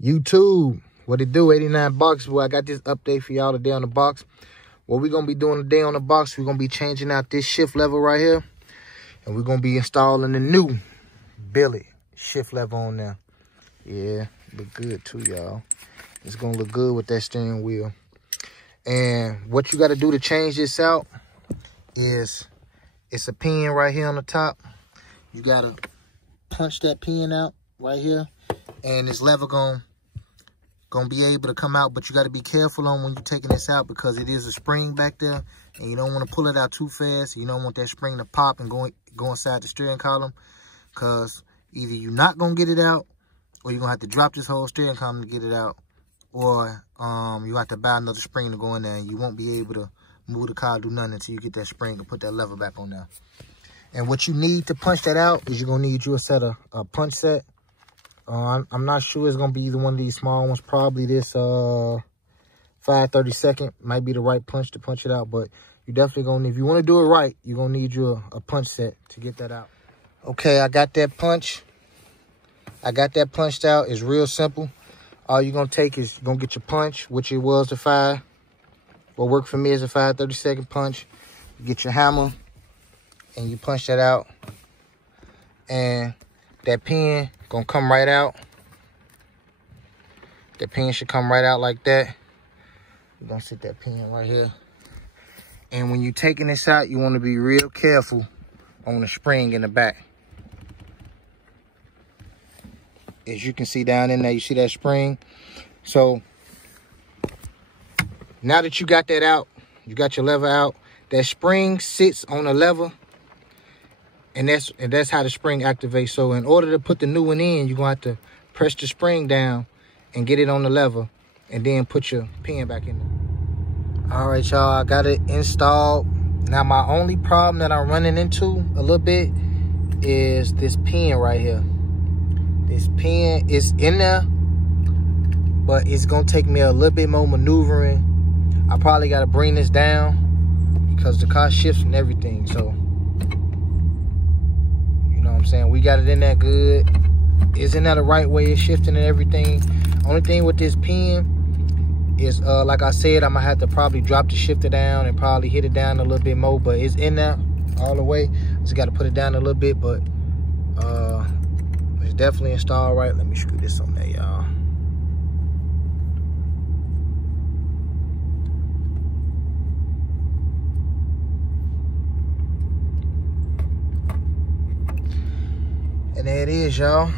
YouTube, what it do? 89 Box. Well, I got this update for y'all today on the box. What we're going to be doing today on the box, we're going to be changing out this shift level right here. And we're going to be installing the new Billet shift level on there. Yeah, look good too, y'all. It's going to look good with that steering wheel. And what you got to do to change this out is it's a pin right here on the top. You got to punch that pin out right here. And this lever gonna be able to come out, but you got to be careful on when you're taking this out because it is a spring back there, and you don't want to pull it out too fast. You don't want that spring to pop and go inside the steering column, because either you're not gonna get it out, or you're gonna have to drop this whole steering column to get it out, or you have to buy another spring to go in there, and you won't be able to move the car, do nothing until you get that spring and put that lever back on there. And what you need to punch that out is you're gonna need you a set of a punch set. I'm not sure it's going to be either one of these small ones. Probably this 5/32 might be the right punch to punch it out. But you definitely going to, if you want to do it right, you're going to need you a punch set to get that out. Okay, I got that punch. I got that punched out. It's real simple. All you're going to take is you're going to get your punch, which it was the 5. What worked for me is a 5/32 punch. You get your hammer, and you punch that out. And that pin gonna come right out. That pin should come right out like that. You're gonna sit that pin right here. And when you're taking this out, you want to be real careful on the spring in the back. As you can see down in there, you see that spring. So now that you got that out, you got your lever out, that spring sits on the lever. And that's how the spring activates. So in order to put the new one in, you're going to have to press the spring down and get it on the lever. And then put your pin back in there. All right, y'all. I got it installed. Now, my only problem that I'm running into a little bit is this pin right here. This pin is in there, but it's going to take me a little bit more maneuvering. I probably got to bring this down because the car shifts and everything. So I'm saying, we got it in there good. Isn't that the right way? It's shifting and everything. Only thing with this pin is, like I said, I'm gonna have to probably drop the shifter down and probably hit it down a little bit more, but it's in there all the way. Just got to put it down a little bit, but it's definitely installed right. Let me screw this on there, y'all. And there it is, y'all.